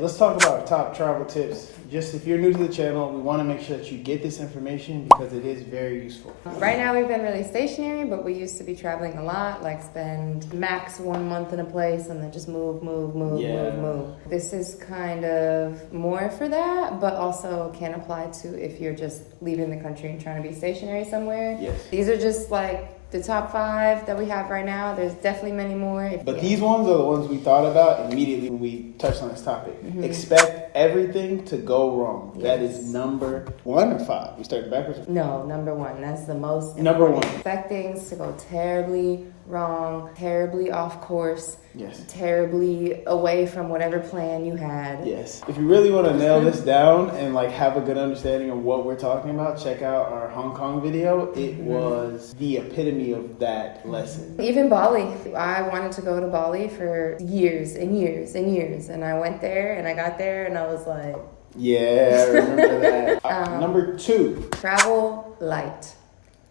Let's talk about our top travel tips. Just if you're new to the channel, we want to make sure that you get this information because it is very useful. Right now we've been really stationary, but we used to be traveling a lot, like spend max 1 month in a place and then just move. This is kind of more for that, but also can apply to if you're just leaving the country and trying to be stationary somewhere. Yes. These are just like the top 5 that we have right now. There's definitely many more. But these ones are the ones we thought about immediately when we touched on this topic. Mm-hmm. Expect everything to go wrong. Yes. That is number 1 or 5. We started backwards? No, number 1. That's the most number important. 1. Expect things to go terribly wrong, terribly off course. Yes. Terribly away from whatever plan you had. Yes. If you really want to nail this down and like have a good understanding of what we're talking about, check out our Hong Kong video. It was the epitome of that lesson. Even Bali. I wanted to go to Bali for years and years and years. And I went there and I got there and I was like... Yeah, I remember that. Number 2. Travel light.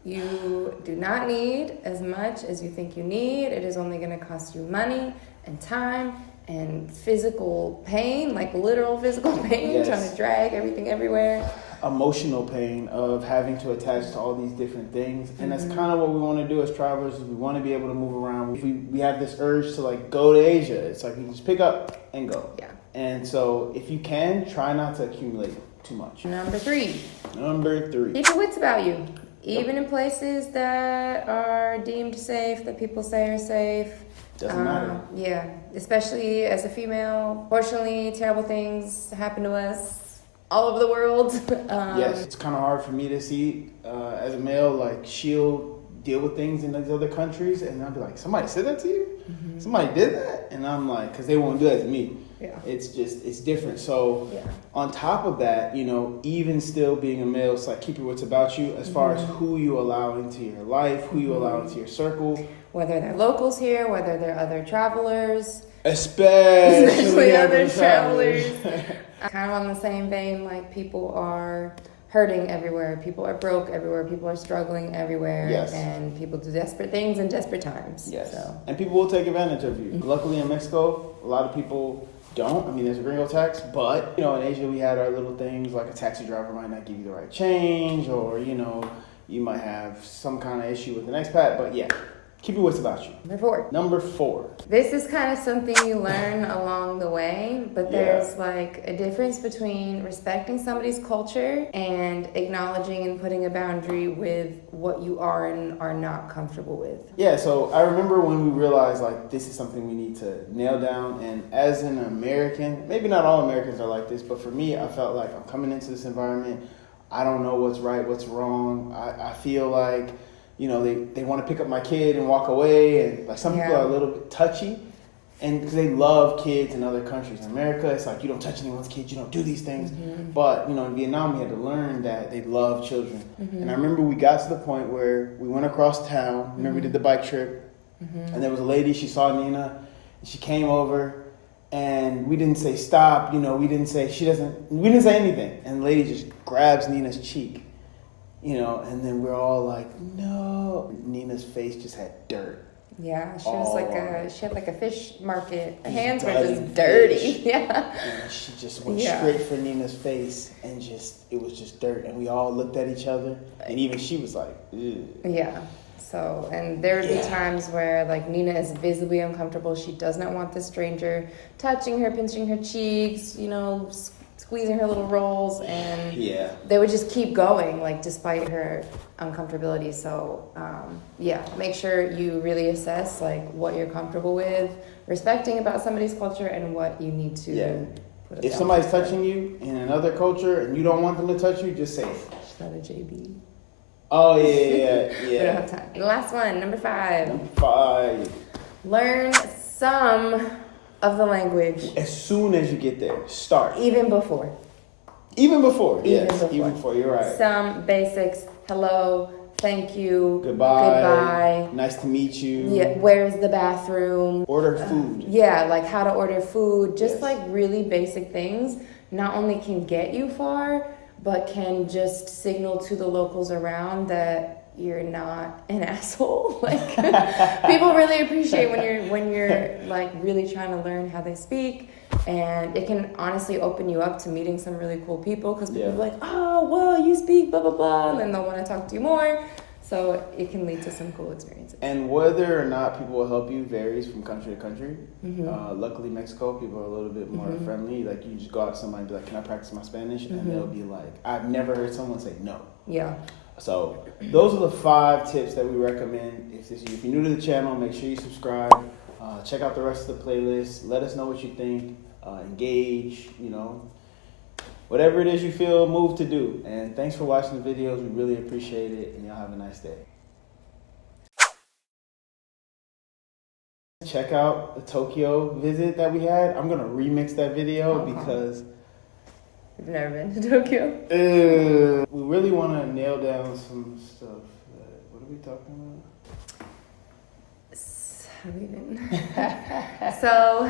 You do not need as much as you think you need. It is only going to cost you money and time and physical pain, like literal physical pain, yes. Trying to drag everything everywhere. Emotional pain of having to attach to all these different things. And that's kind of what we want to do as travelers is we want to be able to move around. If we have this urge to like go to Asia, it's like you can just pick up and go. Yeah. And so if you can, try not to accumulate too much. Number 3. Keep your wits about you. Even in places that are deemed safe, that people say are safe. Doesn't matter. Yeah, especially as a female. Fortunately, terrible things happen to us all over the world. Yes, it's kind of hard for me to see as a male, like she'll deal with things in these other countries and I'll be like, somebody said that to you? Mm-hmm. Somebody did that? And I'm like, because they won't do that to me. Yeah. It's different. So on top of that, you know, even still being a male, it's like keep your wits about you as far as who you allow into your life, who you allow into your circle. Whether they're locals here, whether they're other travelers. Especially other travelers. Kind of on the same vein, like people are hurting everywhere. People are broke everywhere. People are struggling everywhere. Yes. And people do desperate things in desperate times. Yes. So. And people will take advantage of you. Luckily in Mexico, a lot of people don't. I mean, there's a gringo tax, but, you know, in Asia we had our little things like a taxi driver might not give you the right change or, you know, you might have some kind of issue with an expat, but yeah. Keep your wits about you. Number 4. This is kind of something you learn along the way, but there's like a difference between respecting somebody's culture and acknowledging and putting a boundary with what you are and are not comfortable with. Yeah, so I remember when we realized like this is something we need to nail down, and as an American, maybe not all Americans are like this, but for me, I felt like I'm coming into this environment, I don't know what's right, what's wrong. I feel like, you know, they want to pick up my kid and walk away. And like some people are a little bit touchy and because they love kids in other countries. In America, it's like you don't touch anyone's kids, you don't do these things. Mm-hmm. But, you know, in Vietnam, we had to learn that they love children. Mm-hmm. And I remember we got to the point where we went across town. Remember we did the bike trip. Mm-hmm. And there was a lady, she saw Nina. And she came over and we didn't say stop. You know, we didn't say anything. And the lady just grabs Nina's cheek. You know, and then we're all like, no. Nina's face just had dirt. Yeah, she had like a fish market. Her hands were just dirty. Fish. Yeah. And she just went straight for Nina's face and it was just dirt. And we all looked at each other and even she was like, ew. Yeah. So, and there would be times where like Nina is visibly uncomfortable. She does not want this stranger touching her, pinching her cheeks, you know, squeezing her little rolls, and they would just keep going, like despite her uncomfortability. So make sure you really assess like what you're comfortable with, respecting about somebody's culture, and what you need to put. If somebody's touching you in another culture and you don't want them to touch you, just say it. Shout out to JB. Oh yeah. We don't have time. The last one, number 5. 5. Learn some of the language. As soon as you get there, start. Even before. Even before, you're right. Some basics. Hello, thank you. Goodbye. Nice to meet you. Yeah, where's the bathroom? Order food. Like how to order food. Just like really basic things not only can get you far, but can just signal to the locals around that you're not an asshole. Like people really appreciate when you're like really trying to learn how they speak, and it can honestly open you up to meeting some really cool people because people are like, oh, well, you speak blah blah blah, and then they'll want to talk to you more. So it can lead to some cool experiences. And whether or not people will help you varies from country to country. Mm-hmm. Luckily, Mexico, people are a little bit more Mm-hmm. friendly. Like, you just go out to somebody and be like, can I practice my Spanish? And Mm-hmm. they'll be like, I've never heard someone say no. Yeah. So those are the 5 tips that we recommend. If you're new to the channel, make sure you subscribe. Check out the rest of the playlist. Let us know what you think. Engage, whatever it is you feel moved to do. And thanks for watching the videos. We really appreciate it. And y'all have a nice day. Check out the Tokyo visit that we had. I'm going to remix that video because... You've never been to Tokyo? We really want to nail down some stuff. What are we talking about? So